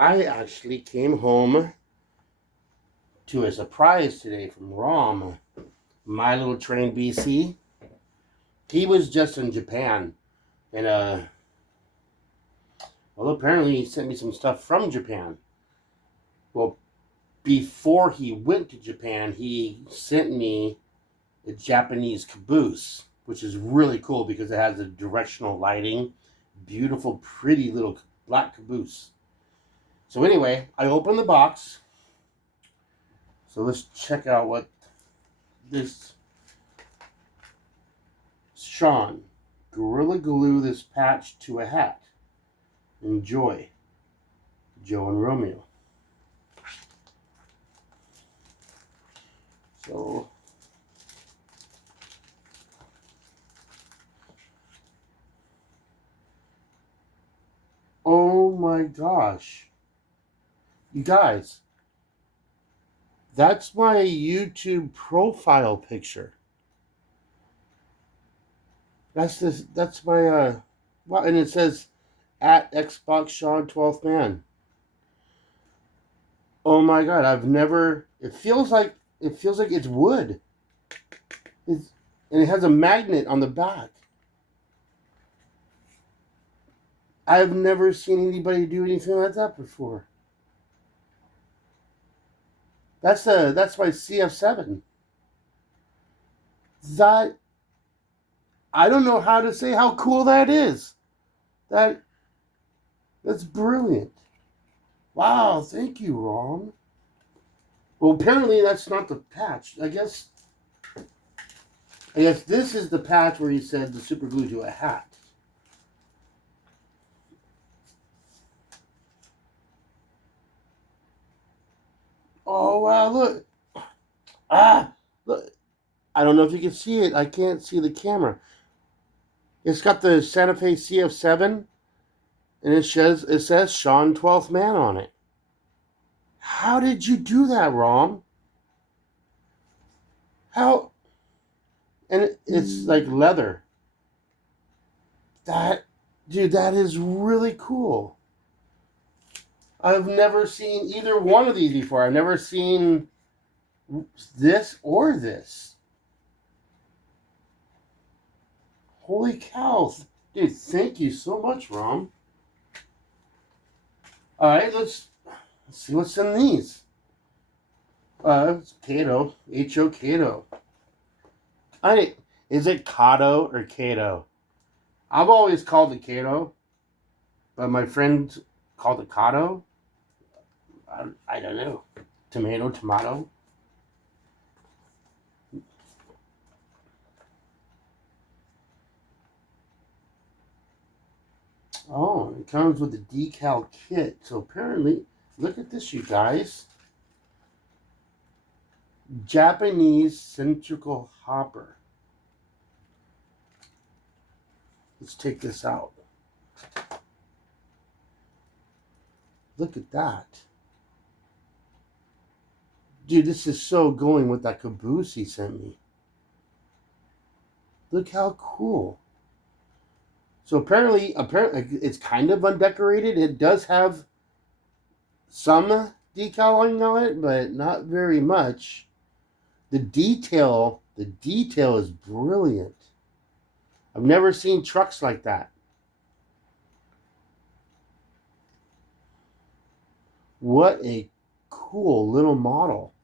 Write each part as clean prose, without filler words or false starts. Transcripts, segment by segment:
I actually came home to a surprise today from Rom, My Little Train BC. He was just in Japan, and apparently he sent me some stuff from Japan. Well, before he went to Japan, he sent me a Japanese caboose, which is really cool because it has a directional lighting, beautiful, pretty little black caboose. So anyway, I opened the box. So let's check out what this Sean. Gorilla glue this patch to a hat. Enjoy. Joe and Romeo. So oh my gosh. You guys, that's my YouTube profile picture. That's my well, and it says at Xbox Sean 12th Man. Oh my god, I've never it feels like it's wood. And it has a magnet on the back. I've never seen anybody do anything like that before. That's my CF7. That I don't know how to say how cool that is. That's brilliant. Wow, thank you, Rom. Well, apparently that's not the patch. I guess this is the patch where he said the super glue to a hat. Oh wow, look. Look. I don't know if you can see it. I can't see the camera. It's got the Santa Fe CF7, and it says Sean 12th Man on it. How did you do that, Rom? How? And it's like leather. Dude, that is really cool. I've never seen either one of these before. I've never seen this or this. Holy cow. Dude, thank you so much, Rom. Alright, let's see what's in these. It's Kato. H.O. Kato. Is it Kato or Kato? I've always called it Kato, but my friend called it Kato. I don't know. Tomato. Oh, it comes with a decal kit. So apparently, look at this, you guys. Japanese cylindrical hopper. Let's take this out. Look at that. Dude, this is so going with that caboose he sent me. Look how cool. So apparently it's kind of undecorated. It does have some decaling on it, but not very much. The detail is brilliant. I've never seen trucks like that. What a cool little model.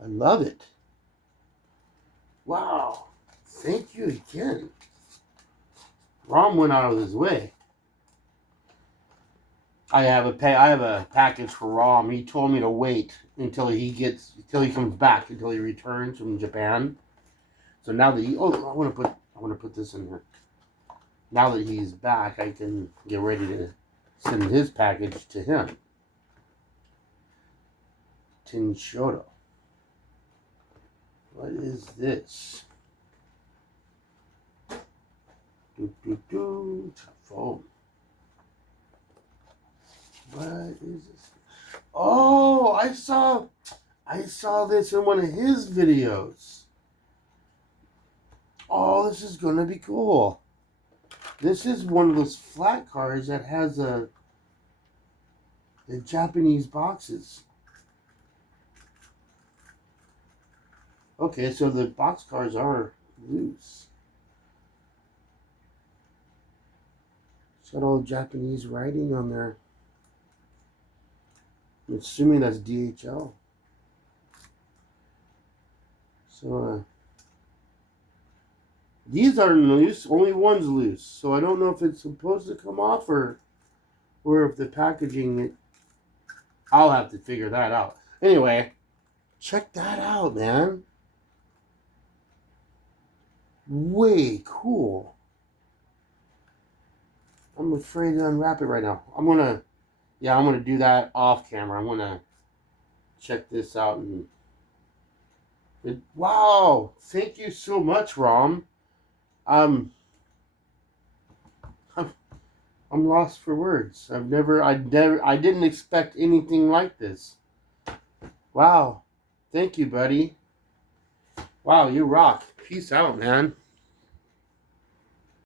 I love it. Wow. Thank you again. Rom went out of his way. I have a package for Rom. He told me to wait until he comes back, until he returns from Japan. So now that I want to put this in here. Now that he's back, I can get ready to send his package to him. Tinshoto. What is this? Foam. What is this? Oh, I saw this in one of his videos. Oh, this is gonna be cool. This is one of those flat cards that has the Japanese boxes. Okay, so the box cards are loose. It's got all Japanese writing on there. I'm assuming that's DHL. So, these aren't loose. Only one's loose. So I don't know if it's supposed to come off or if the packaging... I'll have to figure that out. Anyway, check that out, man. Way cool. I'm afraid to unwrap it right now. I'm gonna do that off camera. I'm gonna check this out and wow! Thank you so much, Rom. I'm lost for words. I didn't expect anything like this. Wow. Thank you, buddy. Wow, you rock. Peace out, man.